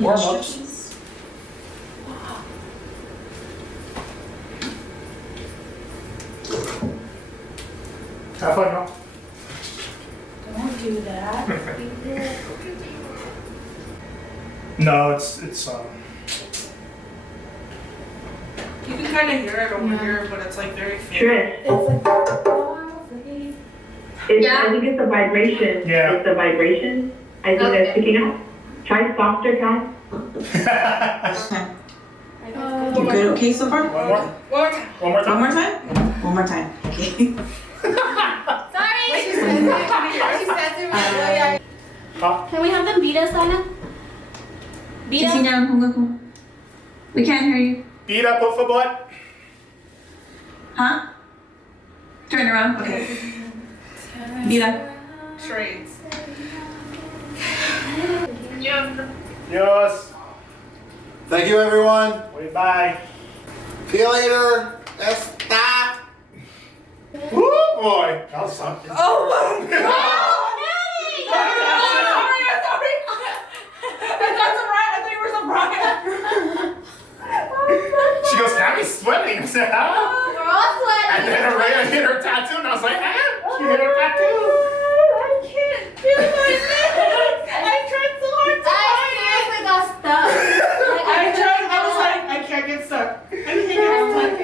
Warm-ups. Have fun now. Don't do that. No, it's You can kind of hear it over here, but it's like very faint. Trish, I think it's the vibration. Yeah. It's the vibration. I think that's picking up. Try softer, guys. You good? Okay so far? One more. One more time. One more One time. more time? One more time. Okay. Sorry. She says it. Huh? Can we have them beat us, Saina? Beat Sit us? down. We can't hear you. Beat up, put for butt. Huh? Turn around. Okay. Beat up. Trades. Yes. Thank you, everyone. Wait, bye. See you later. Está. Woo, boy. That was something. Oh my god! Sorry. I'm sorry. That's alright. I thought you were surprised. She goes, Tammy's sweating. I said, huh? We're all sweating. And then Araya hit her tattoo, and I was like, ah, she hit her tattoo. I can't do my legs. I tried so hard to I seriously got stuck. I was like, I can't get stuck. I can't get stuck.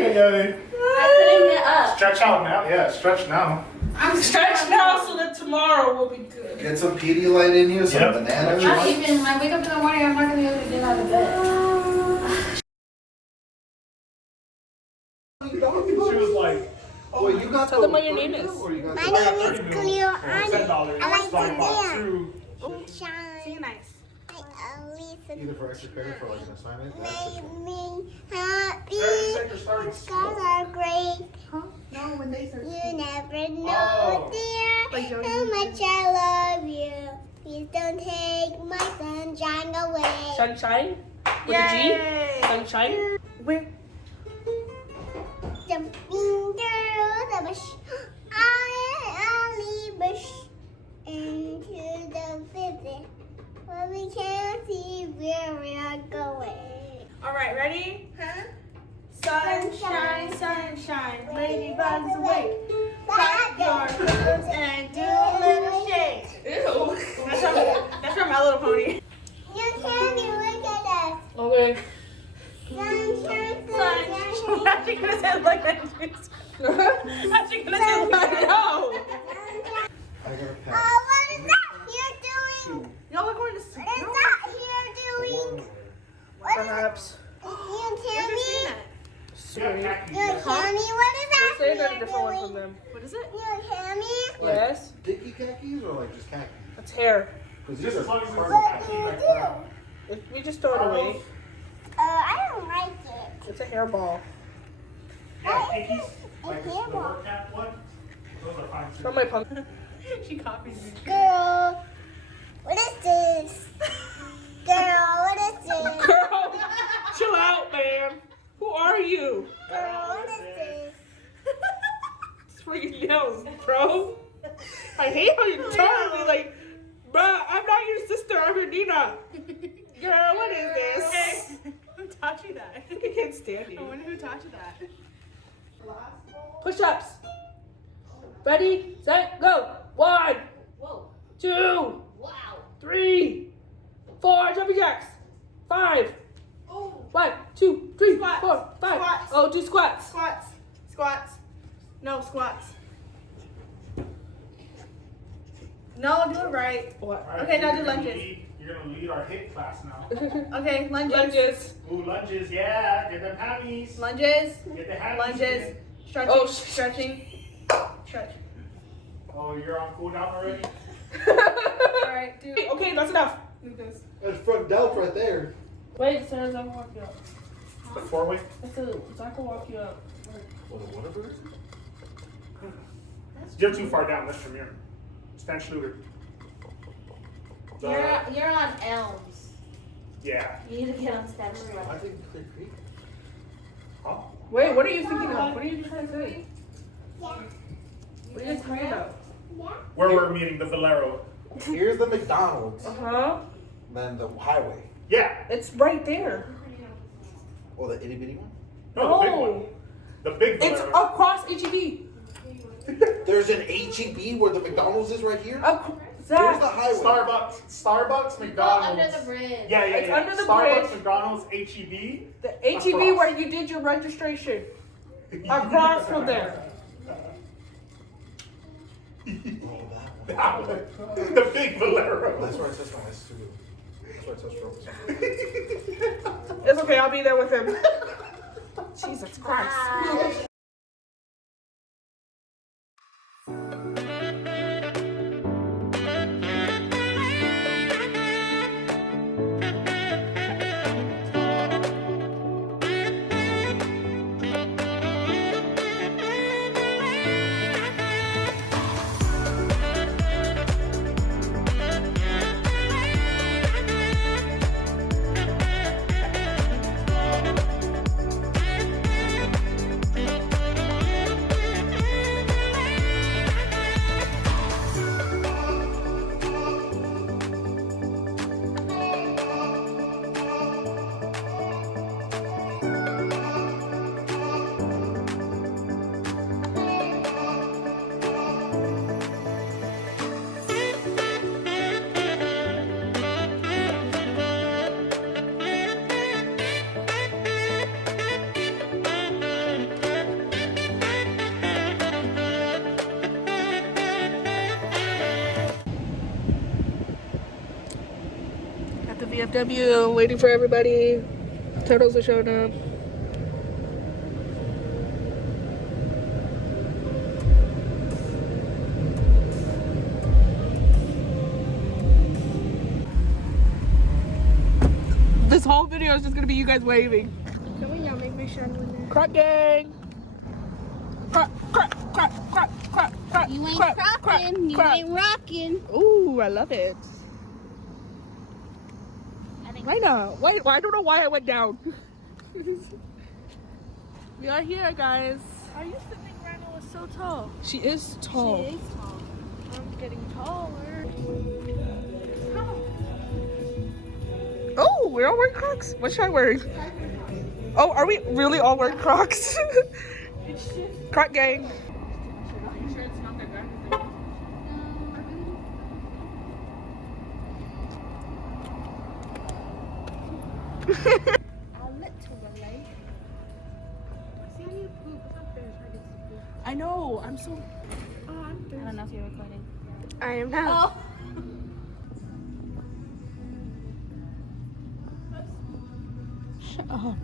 I couldn't get up. Stretch out now. Yeah, stretch now. I'm stretched now so that tomorrow will be good. Get some Pedialyte in you, some Yep. bananas. Not even, when I wake up in the morning, I'm not going to be able to get out of bed. She was like, Oh, wait, you got Tell them what your name is. Or you got My the- name is Kutturan. $10. I like to Two. Shine. Nice. I always Either for extra credit for like an assignment. or extra make credit. me happy. Scars are great. No, when they start. You never know, Oh. dear, how much I love you. Please don't take my sunshine away. Sunshine? With a G? Sunshine? Where? Jumping through the bush, I only bush into the visit, but we can't see where we are going. Alright, ready? Huh? Sunshine, sunshine, ladybugs awake. Clap Your hands and do a little shake. Ew. That's from My Little Pony. You can't look at us. Okay. Sunshine, How's sunshine. she gonna say like that? How's she gonna say like that? No. I got a pass. Oh, what is that here doing? Y'all are going to see. What is that here doing? What is it? Perhaps. You tell me? Sorry. You tell me what is that Say here another different one from doing? them. What is it? You tell me? Yes. Dicky khakis or like just khakis? It's hair. Because Just these as are long as it's carbon What khaki do you like do? that. We just throw it away. I don't like it. It's a hairball. Yeah, pinkies. A Like the hairball. work cap one. Those are fine too. From my punk. She copies me. Girl, what is this? Girl, what is this? Girl, chill out, man. Who are you? Girl, what is this? It's for your nails, bro. I hate how you tell me like, bruh, I'm not your sister, I'm your Nina. Girl, what is this? Who taught you that? I think I can't stand I you. wonder who taught you that. Push-ups. Ready, set, go. 1, 2, 3, 4, jumping jacks. 5. 1, 2, 3, 4, 5. Squats. Oh, do squats. Squats. Squats. No, squats. No, do it right. What? All right, Okay, now you're do gonna lunges. You're gonna lead our hip class now. Okay, lunges. Lunges. Ooh, lunges, yeah. Get them hammies. Lunges. Get the hammies. Lunges. Stretching. Oh, Stretching. Stretch. Oh, you're on cooldown already? Alright, do Okay, that's enough. do this. There's front delts right there. Wait, Sarah, Zach will walk you up. The four-way? I said, Zach will walk you up. Whatever it is? You're too far down. That's Tremere. Stan Schluter. You're on Elms. Yeah. You need to get on Stan Street. I think Clear Creek. Huh? Wait, what are you thinking of? What are you trying to say? What are you talking about? Where we're meeting, the Valero. Here's the McDonald's, Uh-huh. then the highway. Yeah. It's right there. Oh, the itty bitty one? No, the big one. The big It's Valero. across HEB. There's an HEB where the McDonald's is right here? Zach. Here's the highway. Starbucks, Go McDonald's. under the bridge. Yeah. It's under the Starbucks, bridge. McDonald's, HEB. The HEB Across. where you did your registration. Across from there. Oh, that That one. The big Valero. one. That's where I touched my ice too. That's where I touched Rose. It's okay, I'll be there with him. Jesus Christ. At the VFW, waiting for everybody. Turtles are showing up. This whole video is just gonna be you guys waving. Can we make me sure I'm in there? Croc gang! Croc, croc, croc, croc, croc, croc, You ain't croc, crockin', croc, you croc. ain't rockin'. Ooh, I love it. Why not? Wait, I don't know why I went down. We are here, guys. I used to think Randall was so tall. She is tall. She is tall. I'm getting taller. Oh, we're all wearing Crocs. What should I wear? Oh, are we really all wearing Crocs? Croc gang. I know. I'm so. I don't know if you're recording. I am now. Shut up.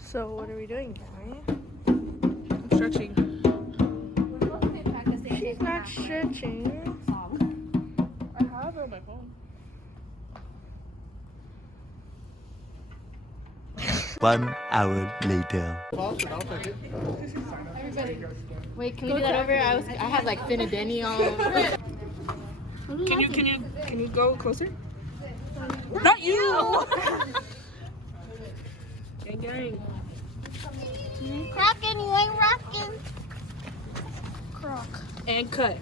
So what are we doing, Johnny? I'm stretching. She's not stretching. I have it on my phone. 1 hour later. I'll take it. Wait, can we do that over? I had like Finadeni on. Can you go closer? Not you. Gang gang. Crockin', you ain't rockin'. And cut.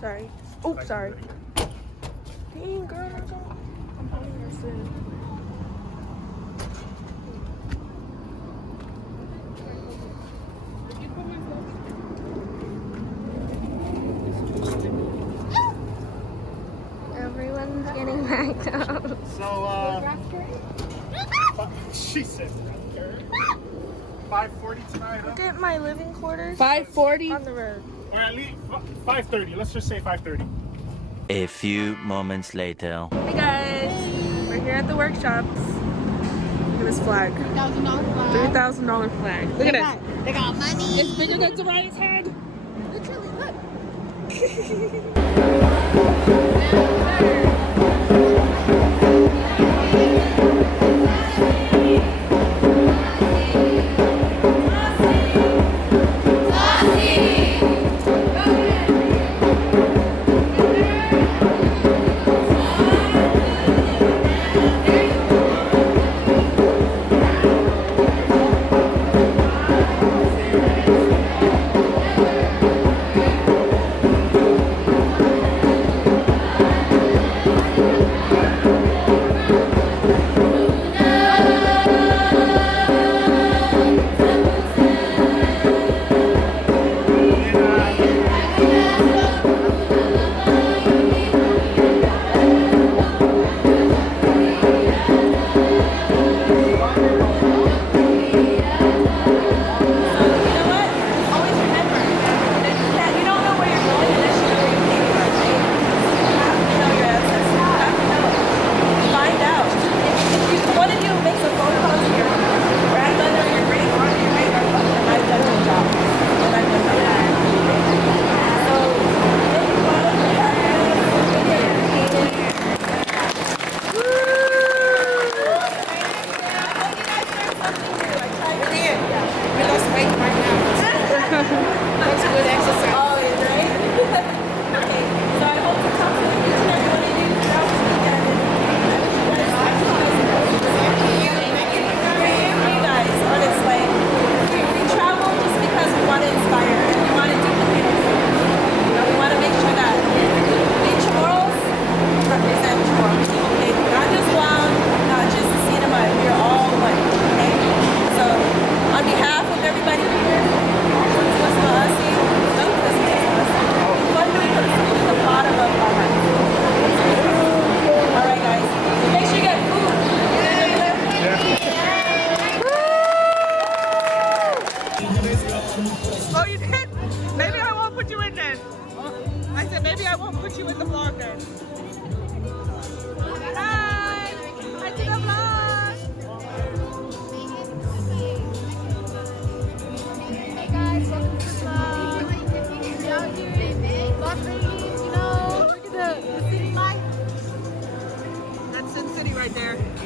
Sorry. Oh, sorry. Dang, girl, I'm holding your food. Everyone's getting backed up. So, she said 5:40 tonight, huh? Look at my living quarters 5:40. on the road. Or at least 5:30. Let's just say 5:30. A few moments later. Hey guys, we're here at the workshops. Look at this flag. $1,000 flag. $3,000 flag. Look at it. They got money. It's bigger than Zariah's head. Literally, look.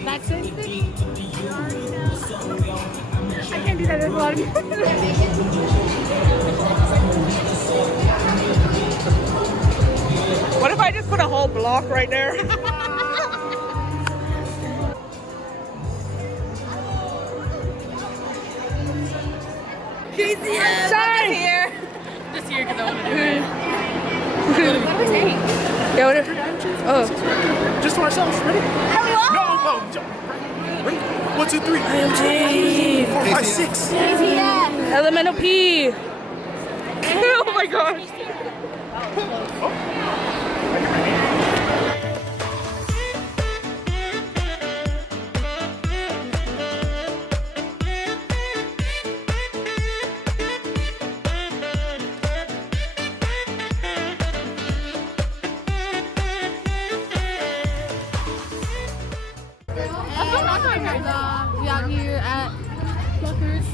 That's it. I can't do that as well. What if I just put a whole block right there? He's here. Sorry. Here. Just here because I want to do it. What are we saying? Yeah, what are, oh. Just to ourselves. Ready? Hello? No. Ready? 1, 2, 3. IMG. 4, 5, 6. Elemental P. Oh my gosh. We out here at Pluckers.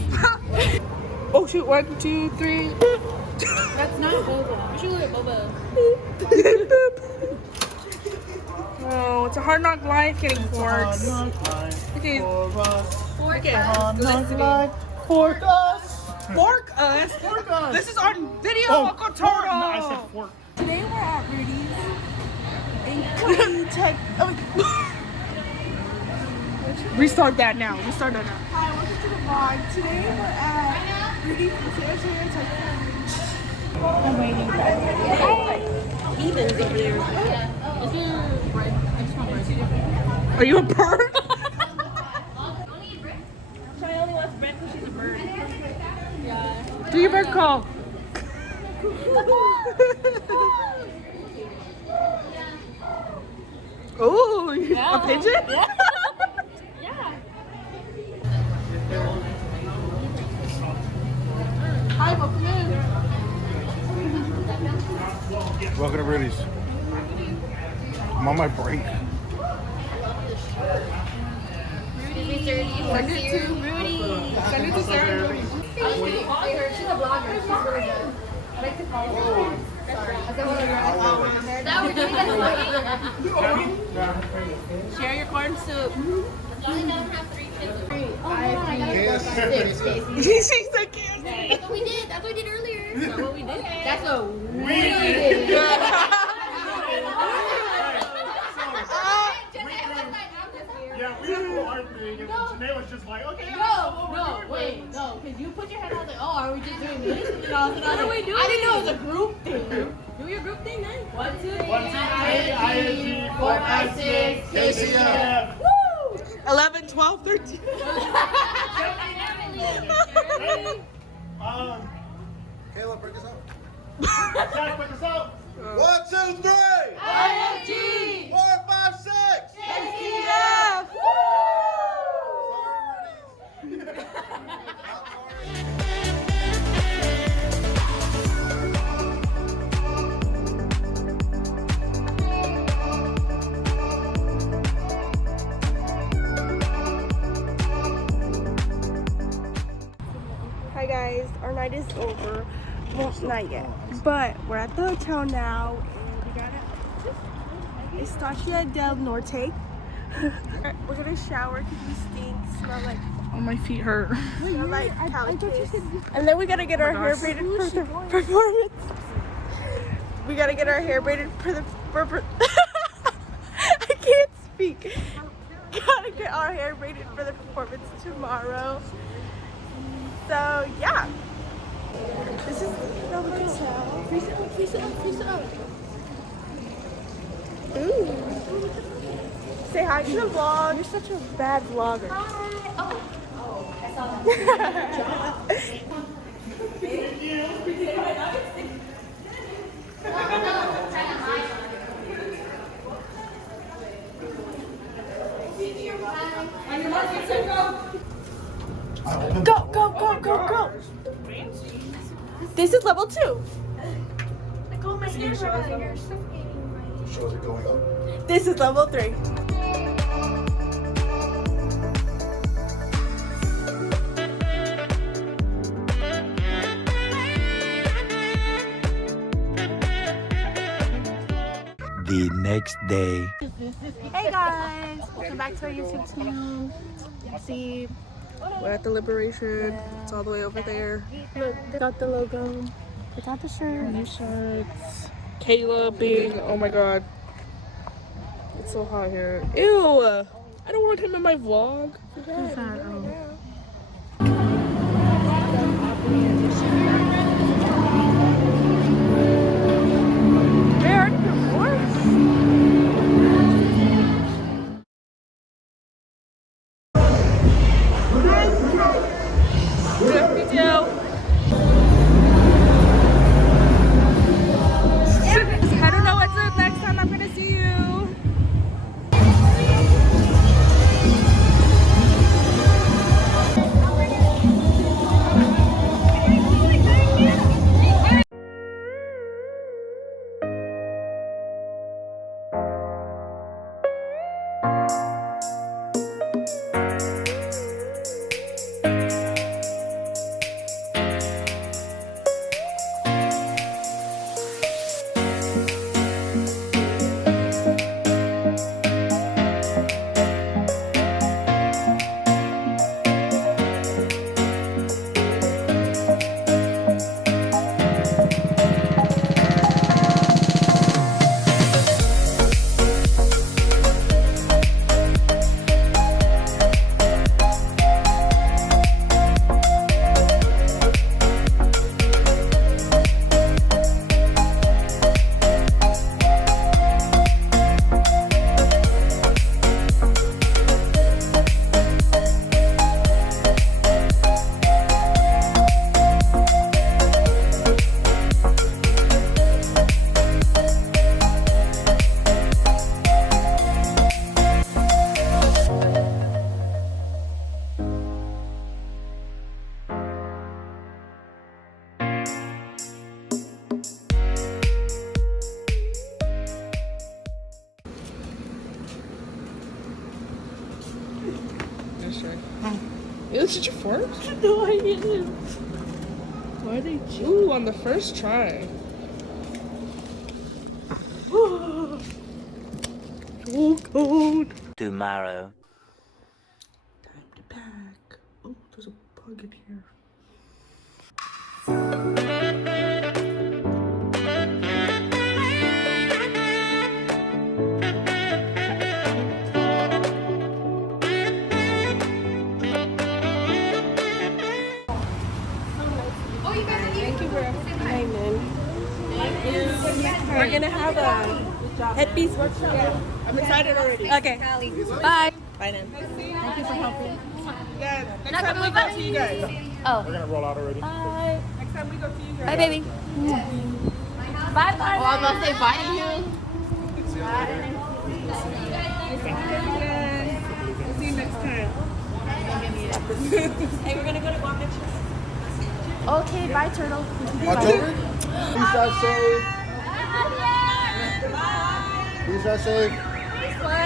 Oh shoot, 1, 2, 3. That's not boba. We should look at boba. Oh, it's a hard knock life getting forks. Okay. Fork us. This is on video, Uncle Toro. No, I said fork. Today we're at Rudy's in Clean Restart that now. Restart that now. Hi, welcome to the vlog. Today we're at Rudy's in Saratoga, Texas. I'm waiting for everybody. Ethan's over there. Is there bread? I just want bread. Are you a bird? She only wants bread because she's a bird. Yeah. Do your bird call. Oh, Yeah. a pigeon? Yeah. Yeah. Hi, welcome in. Welcome to Rudy's. I'm on my break. Send it to Rudy. Send it to Sarah. She's a blogger. She's really good. Share your corn soup. She's like, That's what we did. That's what we did earlier. That's what we did. That's what we did. Yeah, we did the art thing, and Janae was just like, okay. No, wait, no, because you put your hand out like, oh, are we just doing this? And I was like, what are we doing? I didn't know it was a group thing. Do your group thing then. 1, 2, 3, ING, 4, 5, 6, KCF. 11, 12, 13. Kayla, break us out. Jack, break us out. 1, 2, 3. ING, 4, 5, 6. KCF. Hi guys, our night is over. Well, not yet, but we're at the hotel now, and we got Estancia del Norte. We're gonna shower because we stink. Smell like My feet hurt. eucalyptus. And then we gotta get our hair braided for the performance. We gotta get our hair braided for the I can't speak. Gotta get our hair braided for the performance tomorrow. So yeah, this is the hotel. Face it up. Ooh. Say hi to the vlog. You're such a bad vlogger. I saw Go. This is level 2. Shows it going up. This is level 3. The next day. Hey guys, welcome back to our YouTube channel. See, We're at the Liberation. It's all the way over there. look, they got the logo. They got the shirt. New shirts. Kayla being, oh my god. It's so hot here. Ew! I don't want him in my vlog. I don't know what's the next time I'm gonna see you. Did you fart? No, I didn't. Why are they Ooh, on the first try. So cold. Tomorrow. Time to pack. Oh, there's a bug in here. Thank you for everything. We're gonna have a headpiece workshop. I'm excited already. Okay. Bye. Bye then. Thank you for helping. Yeah, next time we go to you guys. We're gonna roll out already. Bye. Next time we go to you guys. Bye, baby. Bye, bye. Oh, I'm about to say bye to you. We'll see you next time. Hey, we're gonna go to Guam next year. Okay, bye, turtle. October? Please drive safe. Please drive safe. Thanks for watching.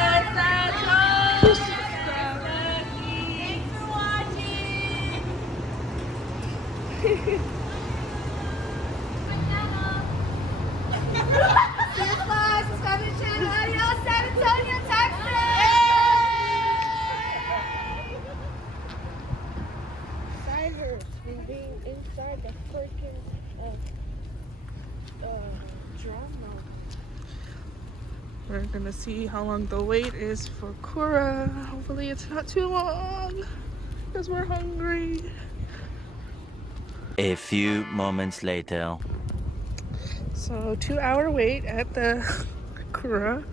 See you guys. Subscribe to the channel. Adios, San Antonio, Texas. Ciders from being inside the freaking drama. We're gonna see how long the wait is for Kura. Hopefully it's not too long because we're hungry. A few moments later. So 2-hour wait at the Kura.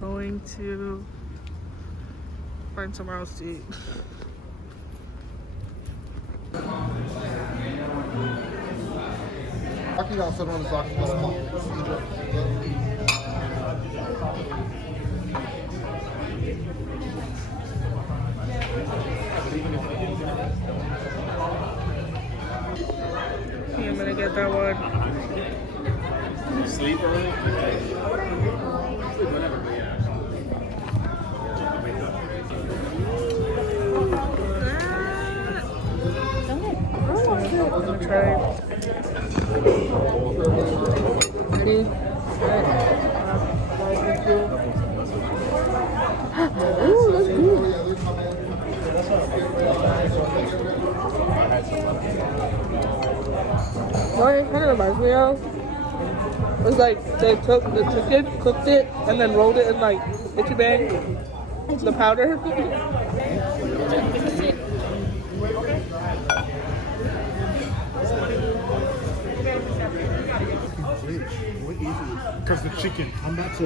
Going to find somewhere else to eat. Talking about someone who's talking about I'm gonna get that one. Sleep early? I'm gonna try. Ready? Ooh, that's good. What it kind of reminds me of was like they took the chicken, cooked it, and then rolled it in like itchy bang, the powder. Because the chicken, I'm about to.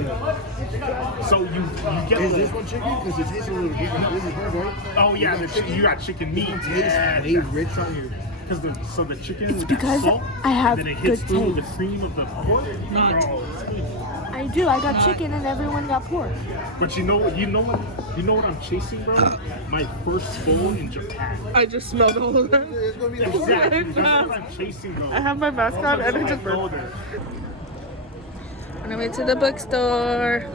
So you get Is this one chicken? Because it tastes a little different. This is her, right? Oh yeah, the chicken. You got chicken meat. Tastes way rich on your. Because the chicken It's with because that salt, I have then it hits good through the taste. cream of the pork. Bro, I do. I got chicken and everyone got pork. but you know what I'm chasing, bro? My first bowl in Japan. I just smelled all of that. It's gonna be the Exactly. That's what I'm chasing, bro. I have my mask on and I just go burped. there. On our way to the bookstore.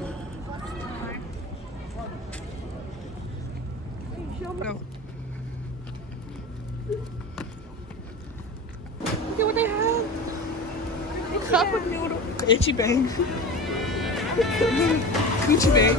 No. Look at what they have. Cup of noodle. Itchy bang. Coochie bang.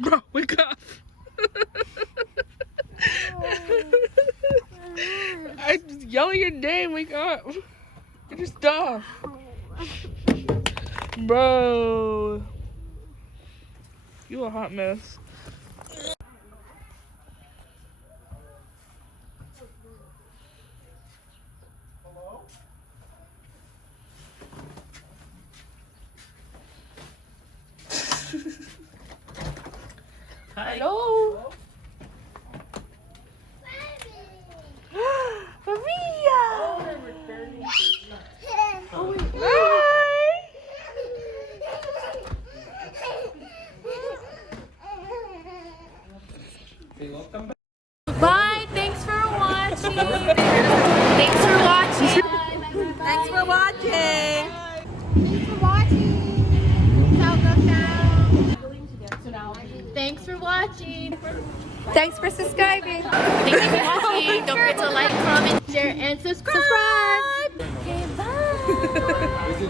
Bro, wake up. I just yell your name, wake up. You're just dumb. Bro. You a hot mess. Hello. Maria! Oh, Bye. Thanks for watching. Thanks for watching. Thanks for watching. Thanks for watching. Thanks for subscribing. Thank you for watching. Don't forget to like, comment, share, and subscribe. Okay, bye.